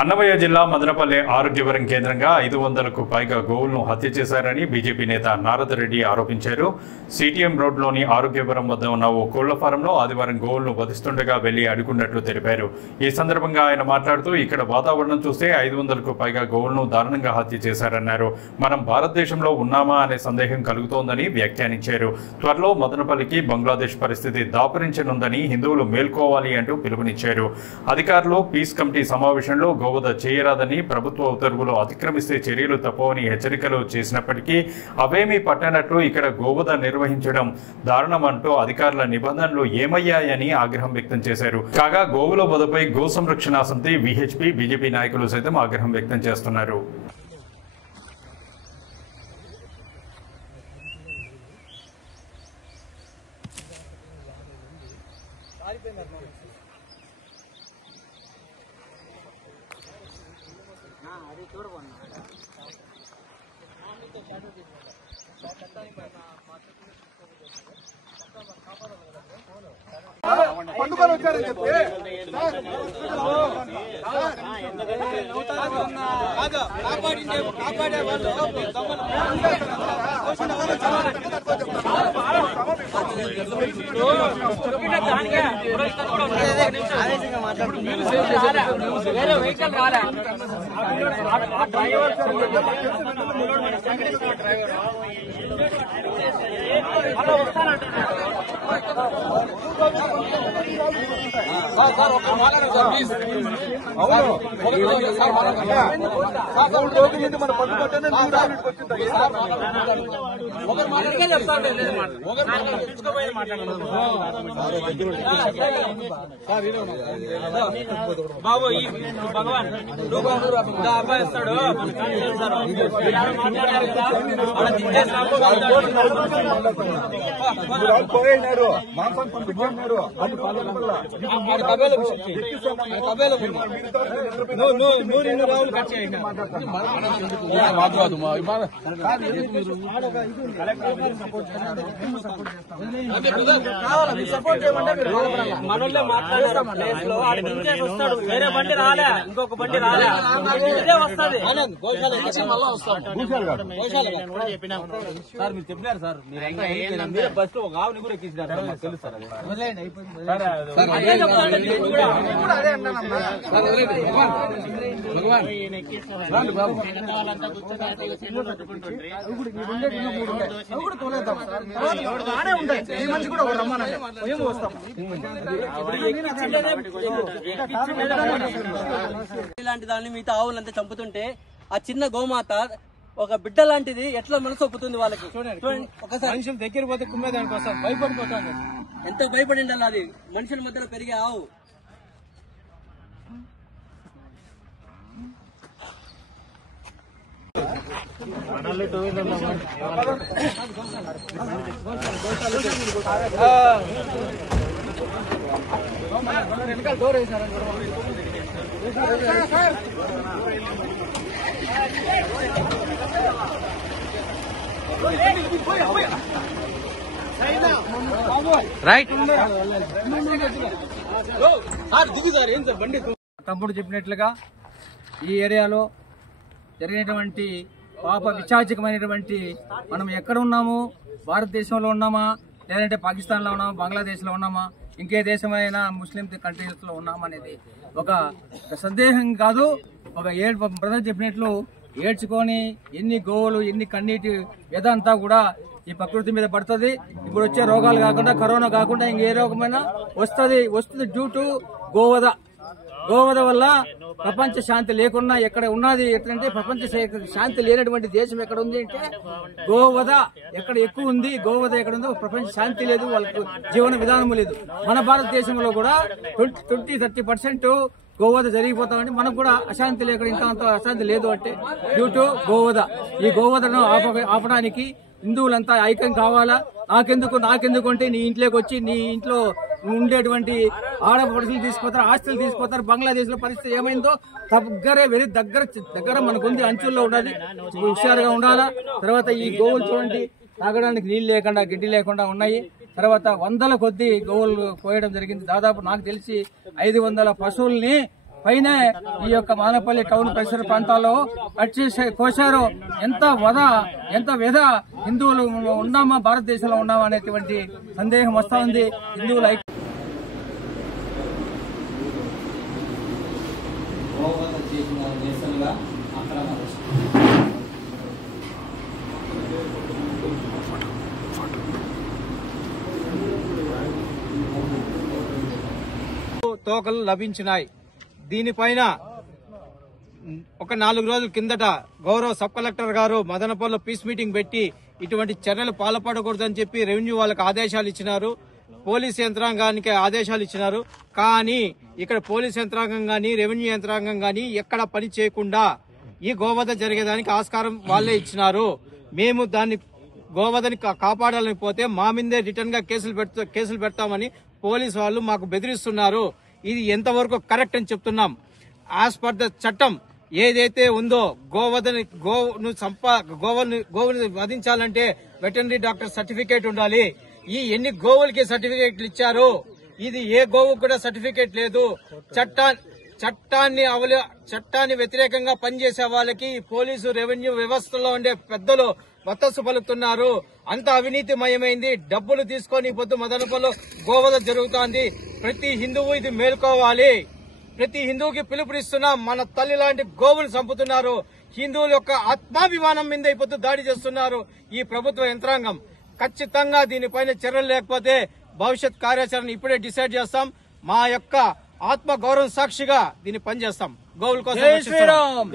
అన్నమయ్య జిల్లా మదనపల్లె ఆరోగ్యవరం కేంద్రంగా 500కు పైగా గోవులను హత్య చేశారని బీజేపీ నేత నారద రెడ్డి ఆరోపించారు. సిటిఎం రోడ్లోని ఆరోగ్యవరం వద్ద ఉన్న ఓ కోళ్ల ఫారంలో ఆదివారం గోవులను వధిస్తుండగా వెళ్లి అడుగున్నట్లు తెలిపారు. ఈ సందర్భంగా ఆయన మాట్లాడుతూ ఇక్కడ వాతావరణం చూస్తే 500కు పైగా గోవులను దారుణంగా హత్య చేశారన్నారు. మనం భారతదేశంలో ఉన్నామా అనే సందేహం కలుగుతోందని వ్యాఖ్యానించారు. త్వరలో మదనపల్లికి బంగ్లాదేశ్ పరిస్థితి దాపురించనుందని హిందువులు మేల్కోవాలి అంటూ పిలుపునిచ్చారు. అధికారులు పీస్ కమిటీ సమావేశంలో గోవధ చేయరాదని, ప్రభుత్వ ఉత్తర్వులు అతిక్రమిస్తే చర్యలు తప్పవని హెచ్చరికలు చేసినప్పటికీ అవేమీ పట్టనట్లు ఇక్కడ గోవధ నిర్వహించడం దారుణమంటూ అధికారుల నిబంధనలు ఏమయ్యాయని ఆగ్రహం వ్యక్తం చేశారు. కాగా గోవుల వధపై గో సంరక్షణ సమితి, విహెచ్పి, బీజేపీ నాయకులు సైతం ఆగ్రహం వ్యక్తం చేస్తున్నారు. పండుగలు వచ్చారని చెప్పి కాపాడే వాళ్ళు వేరే వెహికల్ రాలే బాబు ఈ భగవాన్ అబ్బాయి వస్తాడు పోయినారు మాంసం పంపించారు రావులు కట్ చేయండి. మనోళ్ళే మాట్లాడారు ప్లేస్ లో వస్తాడు. వేరే బండి రాలే, ఇంకొక బండి రాలే, ఇదే వస్తుంది. సార్ మీరు చెప్పినారు సార్, మీరు బస్ లో ఒక ఆవుని కూడా ఎక్కించినారు, మాకు తెలుసు సార్. ఇలాంటి దాన్ని మిగతా ఆవులంతా చంపుతుంటే ఆ చిన్న గోమాత ఒక బిడ్డ లాంటిది ఎట్లా మనసు ఒప్పుతుంది వాళ్ళకి. చూడండి ఒకసారి మనుషులు దగ్గర పోతే కుమ్మేదానికి వస్తాం, భయపడిపోతాను. ఎంత భయపడి ఉండాలి, అది మనుషుల మధ్యలో పెరిగే ఆవు. డోర్ వేసారు రైట్. తమ్ముడు చెప్పినట్లుగా ఈ ఏరియాలో జరిగినటువంటి పాప విచాచకమైనటువంటి, మనం ఎక్కడ ఉన్నాము, భారతదేశంలో ఉన్నామా లేదంటే పాకిస్తాన్లో ఉన్నామా, బంగ్లాదేశ్లో ఉన్నామా, ఇంకే దేశమైనా ముస్లిం కంట్రీస్లో ఉన్నామనేది ఒక సందేహం కాదు. ఒక బ్రదర్ చెప్పినట్లు ఏడ్చుకొని ఎన్ని గోవులు, ఎన్ని కన్నీటి వ్యధ అంతా కూడా ఈ ప్రకృతి మీద పడుతుంది. ఇప్పుడు వచ్చే రోగాలు కాకుండా, కరోనా కాకుండా ఇంకే రోగమైనా వస్తుంది డ్యూ టు గోవధ. గోవధ వల్ల ప్రపంచ శాంతి లేకున్నా ఎక్కడ ఉన్నది ఎట్లంటే, ప్రపంచ శాంతి లేనటువంటి దేశం ఎక్కడ ఉంది అంటే గోవధ ఎక్కడ ఎక్కువ ఉంది. గోవధ ఎక్కడ ఉందో ప్రపంచ శాంతి లేదు, వాళ్ళకు జీవన విధానం లేదు. మన భారతదేశంలో కూడా 20-30% గోవధ జరిగిపోతామంటే మనకు కూడా అశాంతి లేకుండా ఇంత అంత అశాంతి లేదు అంటే డ్యూ టు గోవధ. ఈ గోవధను ఆపడానికి హిందువులంతా ఐక్యం కావాలా. నాకెందుకు అంటే నీ ఇంట్లోకి వచ్చి నీ ఇంట్లో ఉండేటువంటి ఆడపడుచులు తీసుకుపోతారు, ఆస్తులు తీసుకుపోతారు. బంగ్లాదేశ్ లో పరిస్థితి ఏమైందో వెరీ దగ్గర మనకుంది, అంచుల్లో ఉండాలి, హుషారుగా ఉండాలా. తర్వాత ఈ గోవులు చూడండి, తాగడానికి నీళ్లు లేకుండా, గిడ్డి లేకుండా ఉన్నాయి. తర్వాత వందల కొద్ది గోవులు పోయడం జరిగింది. దాదాపు నాకు తెలిసి 500 పశువుల్ని పైనే ఈ యొక్క మానపల్లి టౌన్ పరిసర ప్రాంతాల్లో కోశారు. ఎంత వ్యధ హిందువులు ఉన్నామా, భారతదేశంలో ఉన్నామా అనేటువంటి సందేహం వస్తా ఉంది. హిందువులు తోకలు లభించినాయి. దీనిపైన ఒక 4 రోజుల కిందట గౌరవ సబ్ కలెక్టర్ గారు మదనపల్లిలో పీస్ మీటింగ్ పెట్టి ఇటువంటి చర్యలు పాల్పడకూడదని చెప్పి రెవెన్యూ వాళ్ళకి ఆదేశాలు ఇచ్చినారు, పోలీస్ యంత్రాంగానికి ఆదేశాలు ఇచ్చినారు. కానీ ఇక్కడ పోలీస్ యంత్రాంగం గాని రెవెన్యూ యంత్రాంగం గాని ఎక్కడ పని చేయకుండా ఈ గోవధ జరిగేదానికి ఆస్కారం వాళ్లే ఇచ్చినారు. మేము దాన్ని గోవధని కాపాడాలని పోతే మా మీదే రిటర్న్ గా కేసులు పెడతామని పోలీసు వాళ్ళు మాకు బెదిరిస్తున్నారు. ఇది ఎంతవరకు కరెక్ట్ అని చెప్తున్నాం. యాజ్ పర్ ద చట్టం ఏదైతే ఉందో గోవుని వధించాలంటే వెటర్నరీ డాక్టర్ సర్టిఫికేట్ ఉండాలి. ఈ ఎన్ని గోవులకి సర్టిఫికేట్లు ఇచ్చారు? ఇది ఏ గోవు కూడా సర్టిఫికేట్ లేదు. చట్టాన్ని వ్యతిరేకంగా పనిచేసే వాళ్ళకి పోలీసు రెవెన్యూ వ్యవస్థలో ఉండే పెద్దలు వత్తస్సు పలుకుతున్నారు. అంత అవినీతిమయమైంది. డబ్బులు తీసుకొని పొద్దు మదనపల్లిలో గోవధ జరుగుతోంది. ప్రతి హిందువు ఇది మేల్కోవాలి. ప్రతి హిందువుకి పిలుపునిస్తున్నా. మన తల్లి లాంటి గోవులు చంపుతున్నారు. హిందువుల యొక్క ఆత్మాభిమానం మీద ఇప్పుడు దాడి చేస్తున్నారు ఈ ప్రభుత్వ యంత్రాంగం. ఖచ్చితంగా దీనిపైన చర్యలు లేకపోతే భవిష్యత్ కార్యాచరణ ఇప్పుడే డిసైడ్ చేస్తాం. మా యొక్క ఆత్మ గౌరవం సాక్షిగా దీన్ని పనిచేస్తాం. గోవుల కోసం. జై శ్రీరామ్.